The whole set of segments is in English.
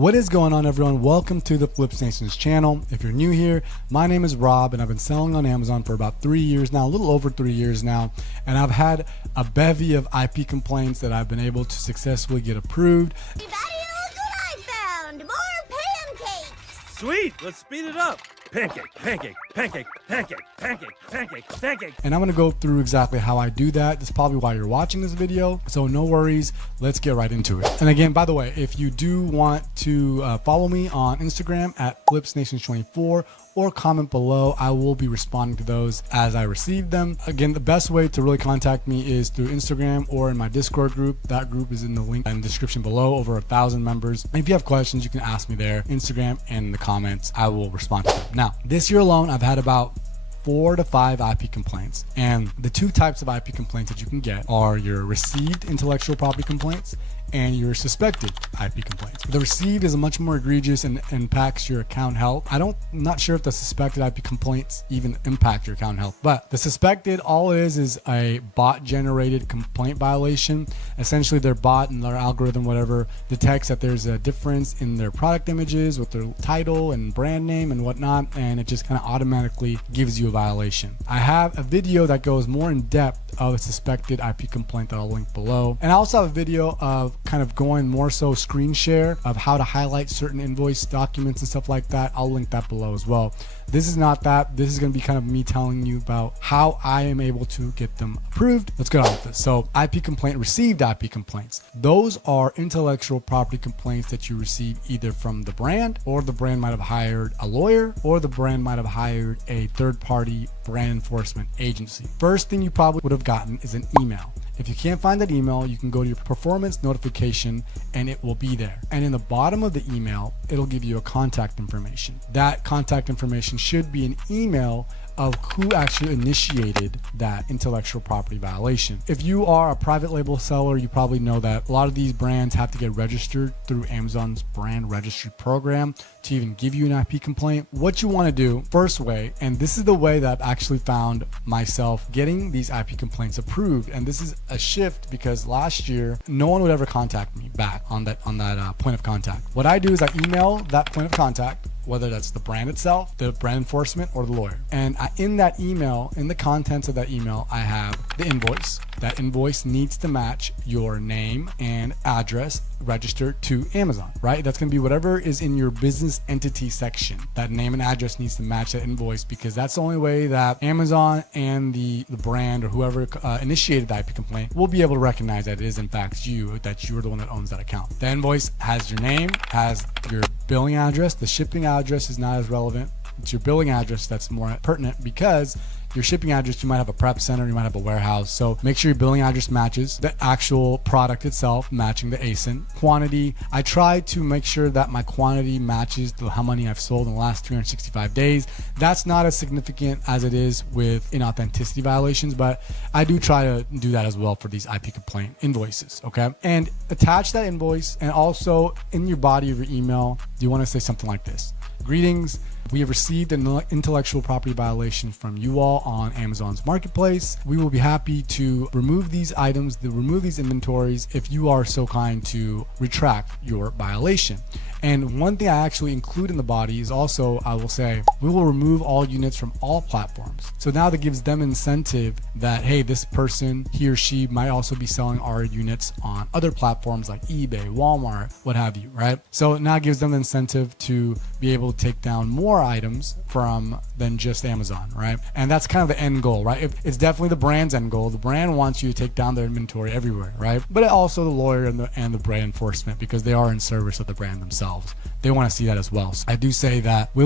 What is going on, everyone? Welcome to the Flips Nations channel. If you're new here, my name is Rob and I've been selling on Amazon for about 3 years now, a little over 3 years now, and I've had a bevy of IP complaints that I've been able to successfully get approved. Everybody, look what I found! More pancakes! Sweet, let's speed it up. Pancake, pancake, pancake, pancake, pancake, pancake, pancake. And I'm gonna go through exactly how I do that. That's probably why you're watching this video. So no worries, let's get right into it. And again, by the way, if you do want to follow me on Instagram at FlipsNations24 or comment below, I will be responding to those as I receive them. Again, the best way to really contact me is through Instagram or in my Discord group. That group is in the link in the description below, over 1,000 members. And if you have questions, you can ask me there, Instagram and in the comments. I will respond to them. Now, this year alone, I've had about 4 to 5 IP complaints. And the two types of IP complaints that you can get are your received intellectual property complaints and your suspected IP complaints. The received is much more egregious and impacts your account health. I'm not sure if the suspected IP complaints even impact your account health, but the suspected, all it is a bot generated complaint violation. Essentially their bot and their algorithm, whatever, detects that there's a difference in their product images with their title and brand name and whatnot, and it just kind of automatically gives you a violation. I have a video that goes more in depth of a suspected IP complaint that I'll link below. And I also have a video of kind of going more so screen share of how to highlight certain invoice documents and stuff like that. I'll link that below as well. This is not that. This is going to be kind of me telling you about how I am able to get them approved. Let's get on with this. So IP complaint, received IP complaints. Those are intellectual property complaints that you receive either from the brand, or the brand might have hired a lawyer, or the brand might have hired a third-party brand enforcement agency. First thing you probably would have gotten is an email. If you can't find that email, you can go to your performance notification and it will be there. And in the bottom of the email, it'll give you a contact information. That contact information should be an email of who actually initiated that intellectual property violation. If you are a private label seller, you probably know that a lot of these brands have to get registered through Amazon's brand registry program to even give you an IP complaint. What you want to do, first way, and this is the way that I've actually found myself getting these IP complaints approved, and this is a shift because last year no one would ever contact me back on that point of contact. What I do is I email that point of contact, whether that's the brand itself, the brand enforcement, or the lawyer. And in that email, in the contents of that email, I have the invoice. That invoice needs to match your name and address registered to Amazon, right? That's gonna be whatever is in your business entity section. That name and address needs to match that invoice, because that's the only way that Amazon and the brand or whoever initiated the IP complaint will be able to recognize that it is in fact you, that you're the one that owns that account. The invoice has your name, has your billing address. The shipping address is not as relevant. It's your billing address that's more pertinent, because your shipping address, you might have a prep center, you might have a warehouse. So make sure your billing address matches the actual product itself, matching the ASIN. Quantity, I try to make sure that my quantity matches how many I've sold in the last 365 days. That's not as significant as it is with inauthenticity violations, but I do try to do that as well for these IP complaint invoices, okay? And attach that invoice, and also in your body of your email, you want to say something like this: greetings, we have received an intellectual property violation from you all on Amazon's marketplace. We will be happy to remove these items, remove these inventories, if you are so kind to retract your violation. And one thing I actually include in the body is also, I will say, we will remove all units from all platforms. So now that gives them incentive that, hey, this person, he or she might also be selling our units on other platforms like eBay, Walmart, what have you, right? So now it gives them the incentive to be able to take down more items than just Amazon, right? And that's kind of the end goal, right? It's definitely the brand's end goal. The brand wants you to take down their inventory everywhere, right? But also the lawyer and the brand enforcement, because they are in service of the brand themselves. They want to see that as well. So I do say that we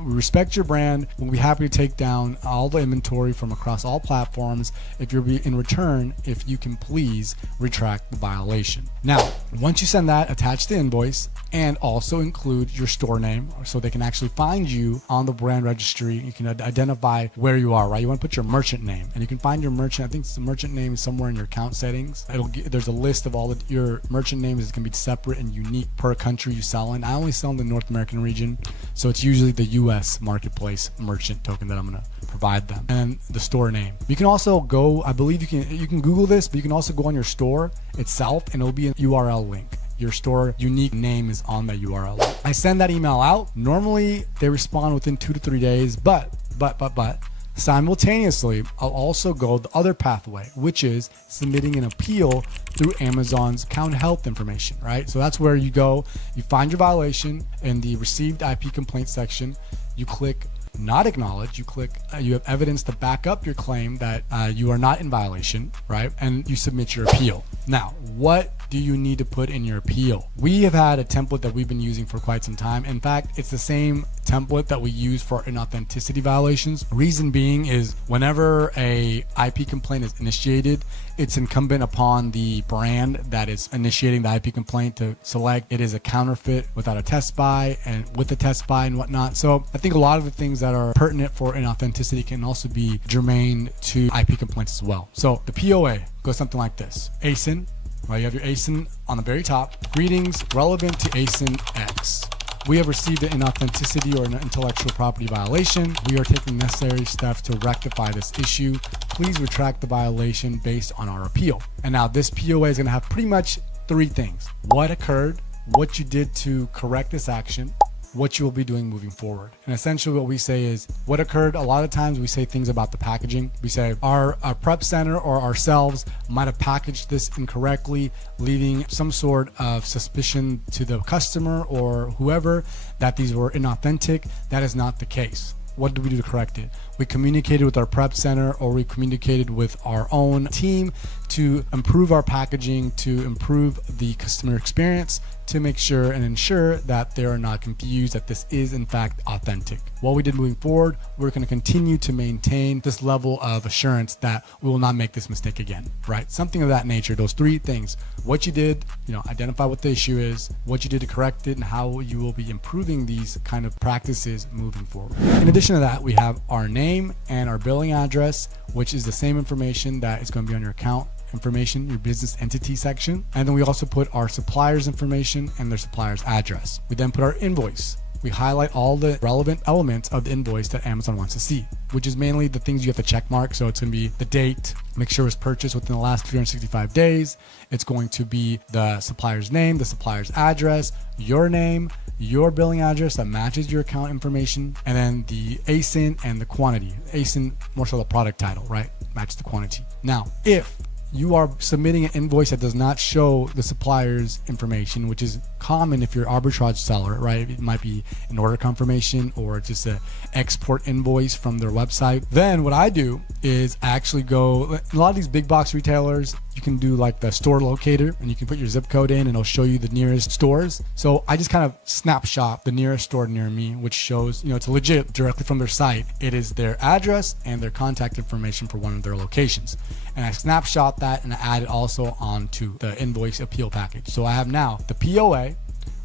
respect your brand. We'll be happy to take down all the inventory from across all platforms if you're in return, if you can please retract the violation. Now, once you send that, attach the invoice and also include your store name so they can actually find you on the brand registry. You can identify where you are, right? You want to put your merchant name, and you can find your merchant. I think the merchant name is somewhere in your account settings. There's a list of all of your merchant names. It can be separate and unique per country you sell in. I only sell in the North American region, so it's usually the US marketplace merchant token that I'm going to provide them, and the store name. You can also go, I believe you can Google this, but you can also go on your store itself and it'll be an URL link. your store unique name is on that URL. I send that email out. Normally they respond within 2 to 3 days, but simultaneously, I'll also go the other pathway, which is submitting an appeal through Amazon's account health information, right? So that's where you go, you find your violation in the received IP complaint section, you click not acknowledge, you click, you have evidence to back up your claim that you are not in violation, right? And you submit your appeal. Now, what do you need to put in your appeal? We have had a template that we've been using for quite some time. In fact, it's the same template that we use for inauthenticity violations. Reason being is whenever a IP complaint is initiated, it's incumbent upon the brand that is initiating the IP complaint to select it is a counterfeit without a test buy and with a test buy and whatnot. So I think a lot of the things that are pertinent for inauthenticity can also be germane to IP complaints as well. So the POA goes something like this. ASIN, well, you have your ASIN on the very top. Greetings, relevant to ASIN X. We have received an inauthenticity or an intellectual property violation. We are taking necessary steps to rectify this issue. Please retract the violation based on our appeal. And now this POA is going to have pretty much 3 things. What occurred, what you did to correct this action, what you will be doing moving forward. And essentially what we say is what occurred. A lot of times we say things about the packaging. We say our prep center or ourselves might have packaged this incorrectly, leaving some sort of suspicion to the customer or whoever that these were inauthentic. That is not the case. What did we do to correct it? We communicated with our prep center, or we communicated with our own team to improve our packaging, to improve the customer experience, to make sure and ensure that they are not confused that this is in fact authentic. What we did moving forward, we're going to continue to maintain this level of assurance that we will not make this mistake again, right? Something of that nature. Those 3 things: what you did, identify what the issue is, what you did to correct it, and how you will be improving these kind of practices moving forward. In addition to that, we have our name and our billing address, which is the same information that is going to be on your account information, your business entity section. And then we also put our supplier's information and their supplier's address. We then put our invoice. We highlight all the relevant elements of the invoice that Amazon wants to see, which is mainly the things you have to check mark. So it's going to be the date, make sure it was purchased within the last 365 days. It's going to be the supplier's name, the supplier's address, your name, your billing address that matches your account information, and then the ASIN and the quantity. ASIN, more so the product title, right? Match the quantity. Now, if you are submitting an invoice that does not show the supplier's information, which is common if you're an arbitrage seller, right? It might be an order confirmation or just an export invoice from their website. Then what I do is I actually go, a lot of these big box retailers, you can do like the store locator and you can put your zip code in and it'll show you the nearest stores. So I just kind of snapshot the nearest store near me, which shows, it's legit directly from their site. It is their address and their contact information for one of their locations. And I snapshot that and I add it also onto the invoice appeal package. So I have now the POA,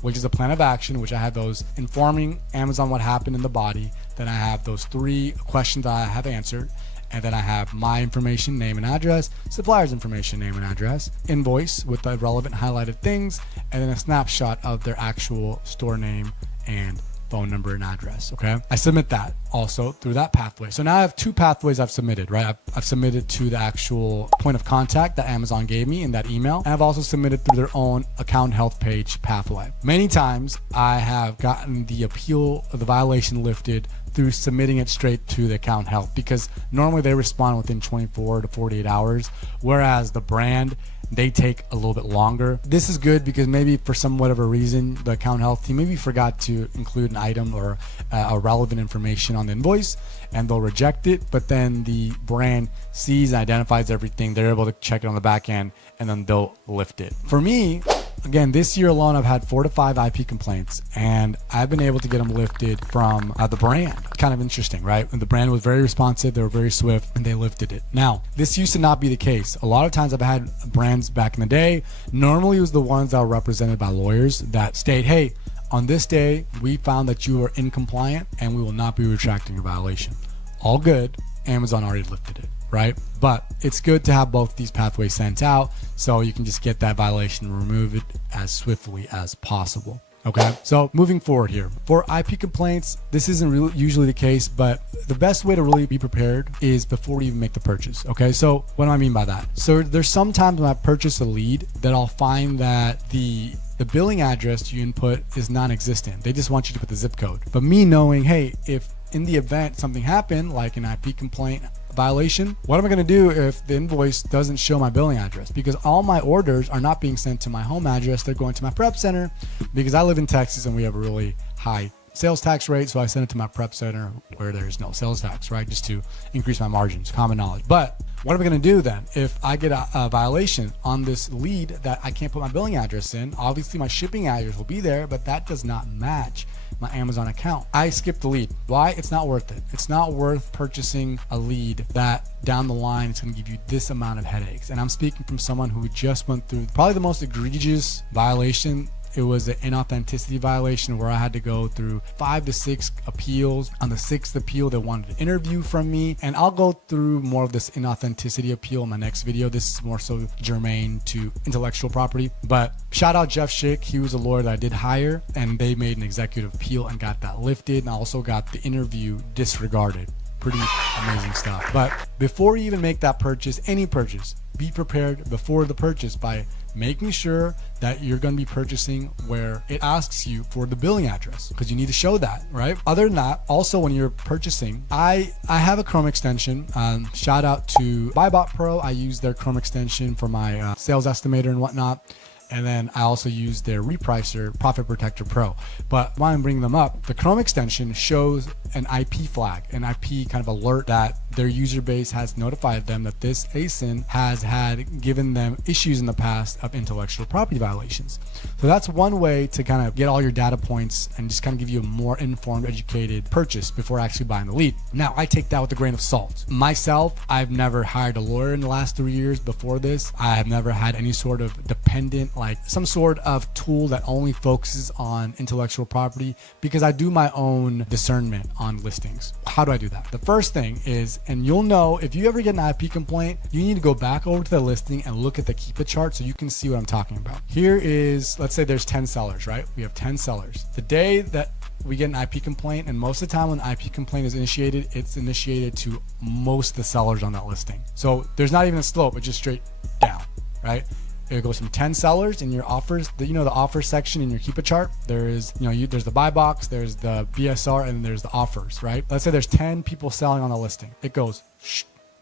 which is a plan of action, which I have those informing Amazon what happened in the body. Then I have those 3 questions that I have answered. And then I have my information, name and address, supplier's information, name and address, invoice with the relevant highlighted things, and then a snapshot of their actual store name and phone number and address. Okay. I submit that also through that pathway. So now I have 2 pathways I've submitted, right? I've submitted to the actual point of contact that Amazon gave me in that email. And I've also submitted through their own account health page pathway. Many times I have gotten the appeal of the violation lifted through submitting it straight to the account health, because normally they respond within 24 to 48 hours, whereas the brand, they take a little bit longer. This is good because maybe for some whatever reason, the account health team maybe forgot to include an item or a relevant information on the invoice and they'll reject it, but then the brand sees and identifies everything. They're able to check it on the back end and then they'll lift it. For me, again, this year alone, I've had 4 to 5 IP complaints and I've been able to get them lifted from the brand. Kind of interesting, right? And the brand was very responsive, they were very swift, and they lifted it. Now, this used to not be the case. A lot of times I've had brands back in the day, normally it was the ones that were represented by lawyers that state, hey, on this day, we found that you are incompliant and we will not be retracting your violation. All good, Amazon already lifted it, right? But it's good to have both these pathways sent out so you can just get that violation and remove it as swiftly as possible. Okay, so moving forward here, for IP complaints, this isn't really usually the case, but the best way to really be prepared is before you even make the purchase. Okay, so what do I mean by that? So there's sometimes when I purchase a lead that I'll find that the the billing address you input is non-existent. They just want you to put the zip code. But me knowing, hey, if in the event something happened, like an IP complaint violation, what am I going to do if the invoice doesn't show my billing address? Because all my orders are not being sent to my home address. They're going to my prep center because I live in Texas and we have a really high sales tax rate. So I send it to my prep center where there's no sales tax, right? Just to increase my margins, common knowledge. But what am I going to do then if I get a violation on this lead that I can't put my billing address in? Obviously my shipping address will be there, but that does not match my Amazon account. I skipped the lead. Why? It's not worth it. It's not worth purchasing a lead that down the line it's going to give you this amount of headaches. And I'm speaking from someone who just went through probably the most egregious violation. It was an inauthenticity violation where I had to go through 5 to 6 appeals. On the 6th appeal, they wanted an interview from me. And I'll go through more of this inauthenticity appeal in my next video. This is more so germane to intellectual property. But shout out Jeff Schick. He was a lawyer that I did hire, and they made an executive appeal and got that lifted. And I also got the interview disregarded. Pretty amazing stuff. But before you even make that purchase, any purchase, be prepared before the purchase by making sure that you're going to be purchasing where it asks you for the billing address, because you need to show that, right? Other than that, also when you're purchasing, I have a Chrome extension. Shout out to BuyBot Pro. I use their Chrome extension for my sales estimator and whatnot. And then I also use their Repricer Profit Protector Pro. But while I'm bringing them up, the Chrome extension shows an IP flag, an IP kind of alert that their user base has notified them that this ASIN has had given them issues in the past of intellectual property violations. So that's one way to kind of get all your data points and just kind of give you a more informed, educated purchase before actually buying the lead. Now, I take that with a grain of salt. Myself, I've never hired a lawyer in the last 3 years before this. I have never had any sort of dependent, like some sort of tool that only focuses on intellectual property, because I do my own discernment on listings. How do I do that? The first thing is, and you'll know if you ever get an IP complaint, you need to go back over to the listing and look at the keep it chart so you can see what I'm talking about. Here is, let's say there's 10 sellers, right? We have 10 sellers. The day that we get an IP complaint, and most of the time when an IP complaint is initiated, it's initiated to most of the sellers on that listing. So there's not even a slope, it's just straight down, right? It goes from 10 sellers in your offers, the offer section in your keep it chart. There's, there's the buy box, there's the BSR, and there's the offers, right? Let's say there's 10 people selling on the listing. It goes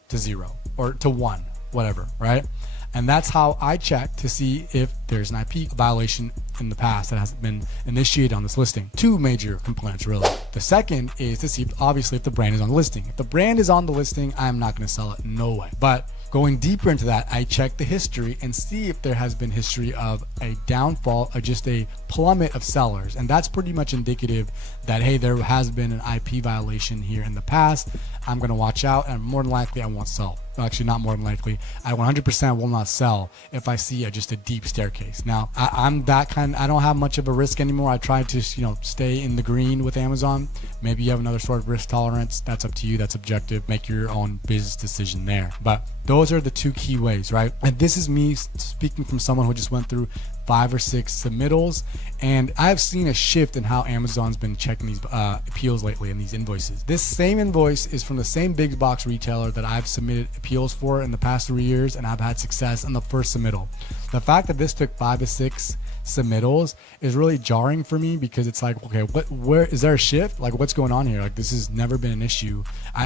to 0 or to 1, whatever, right? And that's how I check to see if there's an IP violation in the past that has been initiated on this listing. 2 major components, really. The second is to see, obviously, if the brand is on the listing. If the brand is on the listing, I'm not going to sell it, no way. But going deeper into that, I check the history and see if there has been history of a downfall or just a plummet of sellers. And that's pretty much indicative that, hey, there has been an IP violation here in the past. I'm going to watch out, and more than likely I won't sell. Well, actually, not more than likely, I 100% will not sell if I see just a deep staircase. Now, I'm that kind. I don't have much of a risk anymore. I try to, stay in the green with Amazon. Maybe you have another sort of risk tolerance. That's up to you. That's objective. Make your own business decision there. But those are the 2 key ways, right? And this is me speaking from someone who just went through 5 or 6 submittals, and I've seen a shift in how Amazon's been checking these appeals lately and these invoices. This same invoice is from the same big box retailer that I've submitted appeals for in the past 3 years, and I've had success on the first submittal. The fact that this took 5 to 6 submittals is really jarring for me, because it's like, okay, where is there a shift? Like, what's going on here? Like, this has never been an issue. I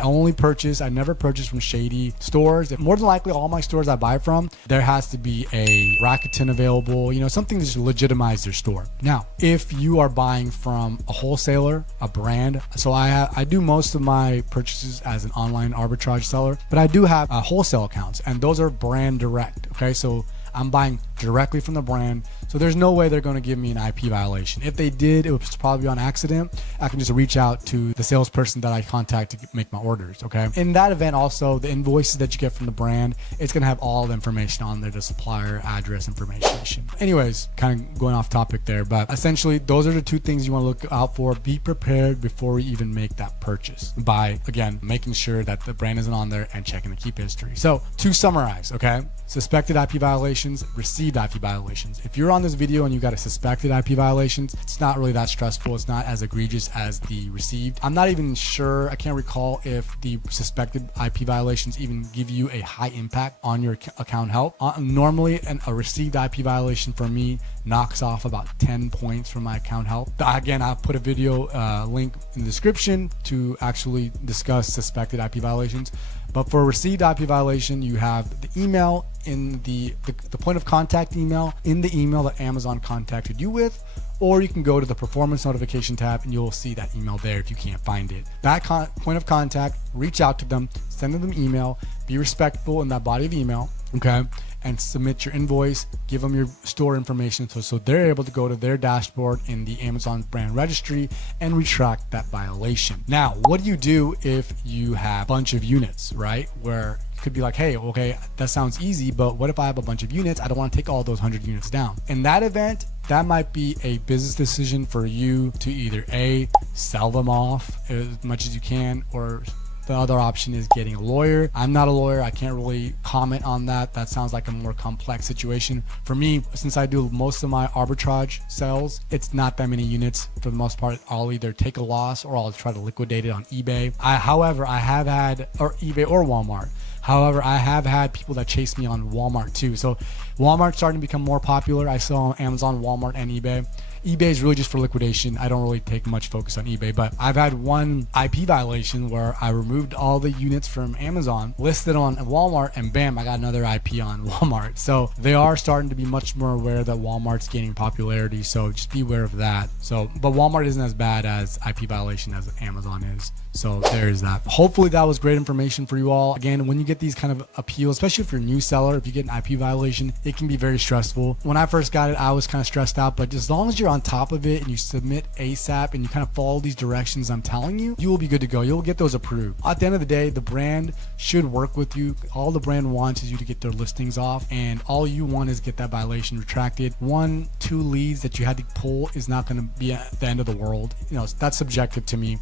never purchase from shady stores. More than likely, all my stores I buy from, there has to be a Rakuten available, something to just legitimize their store. Now, if you are buying from a wholesaler, a brand, so I do most of my purchases as an online arbitrage seller, but I do have wholesale accounts, and those are brand direct. Okay, so I'm buying directly from the brand. So there's no way they're going to give me an IP violation. If they did, it was probably on accident. I can just reach out to the salesperson that I contact to make my orders, okay? In that event, also, the invoices that you get from the brand, it's going to have all the information on there, the supplier address information. Anyways, kind of going off topic there, but essentially, those are the 2 things you want to look out for. Be prepared before you even make that purchase by, again, making sure that the brand isn't on there and checking the keep history. So to summarize, okay? Suspected IP violations, receive received IP violations. If you're on this video and you got a suspected IP violations, it's not really that stressful. It's not as egregious as the received. I'm not even sure, I can't recall if the suspected IP violations even give you a high impact on your account health. Normally, a received IP violation for me knocks off about 10 points from my account health. Again, I'll put a video link in the description to actually discuss suspected IP violations. But for a received IP violation, you have the email in the point of contact email in the email that Amazon contacted you with, or you can go to the performance notification tab and you'll see that email there if you can't find it. That point of contact, reach out to them, send them an email, be respectful in that body of email, okay? And submit your invoice, give them your store information so they're able to go to their dashboard in the Amazon brand registry and retract that violation. Now, what do you do if you have a bunch of units, right? Where you could be like, hey, okay, that sounds easy, but what if I have a bunch of units? I don't want to take all those 100 units down. In that event, that might be a business decision for you to either A, sell them off as much as you can, or the other option is getting a lawyer. I'm not a lawyer. I can't really comment on that. That sounds like a more complex situation. For me, since I do most of my arbitrage sales, it's not that many units. For the most part, I'll either take a loss or I'll try to liquidate it on eBay. However, I have had, or eBay or Walmart. However, I have had people that chase me on Walmart too. So Walmart's starting to become more popular. I sell on Amazon, Walmart, and eBay. eBay is really just for liquidation. I don't really take much focus on eBay, but I've had one IP violation where I removed all the units from Amazon, listed on Walmart, and bam, I got another IP on Walmart. So they are starting to be much more aware that Walmart's gaining popularity. So just be aware of that. So, but Walmart isn't as bad as IP violation as Amazon is. So there's that. Hopefully that was great information for you all. Again, when you get these kind of appeals, especially if you're a new seller, if you get an IP violation, it can be very stressful. When I first got it, I was kind of stressed out, but as long as you're on top of it and you submit ASAP and you kind of follow these directions I'm telling you, you will be good to go. You'll get those approved. At the end of the day, the brand should work with you. All the brand wants is you to get their listings off, and all you want is get that violation retracted. 1-2 leads that you had to pull is not going to be at the end of the world. You know, that's subjective to me.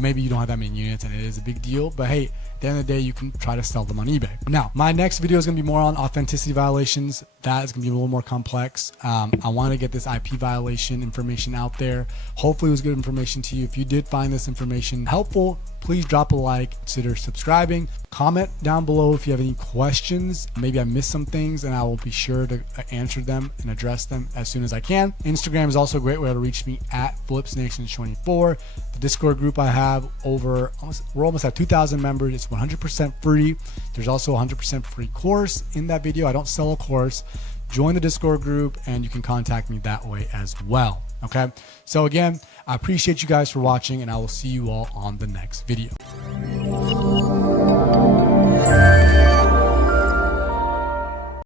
Maybe you don't have that many units and it is a big deal, but hey, at the end of the day, you can try to sell them on eBay. Now, my next video is going to be more on authenticity violations. That is going to be a little more complex. I want to get this IP violation information out there. Hopefully it was good information to you. If you did find this information helpful, please drop a like, consider subscribing, comment down below if you have any questions. Maybe I missed some things and I will be sure to answer them and address them as soon as I can. Instagram is also a great way to reach me at FlipsNation24. The Discord group I have we're almost at 2,000 members. It's 100% free. There's also a 100% free course in that video. I don't sell a course. Join the Discord group and you can contact me that way as well. Okay. So again, I appreciate you guys for watching and I will see you all on the next video.